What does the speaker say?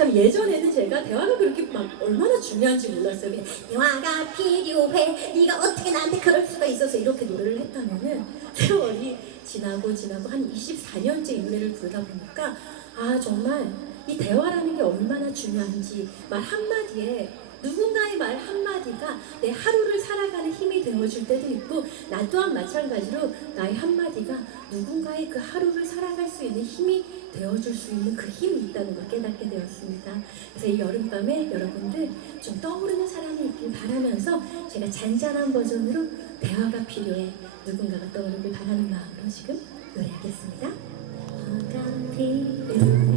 참 예전에는 제가 대화가 그렇게 막 얼마나 중요한지 몰랐어요. 그냥 대화가 필요해. 네가 어떻게 나한테 그럴 수가 있어서 이렇게 노래를 했다면은 세월이 지나고 한 24년째 이 노래를 부르다 보니까 아 정말 이 대화라는 게 얼마나 중요한지 말 한마디에 누군가의 말 한마디가 내 하루를 살아가는 힘이 되어줄 때도 있고 나 또한 마찬가지로 나의 한마디가 누군가의 그 하루를 살아갈 수 있는 힘이 되어줄 수 있는 그 힘이 있다는 걸 깨닫게 되었습니다. 그래서 이 여름밤에 여러분들 좀 떠오르는 사람이 있길 바라면서 제가 잔잔한 버전으로 대화가 필요해 누군가가 떠오르길 바라는 마음으로 지금 노래하겠습니다. 대화가 필요해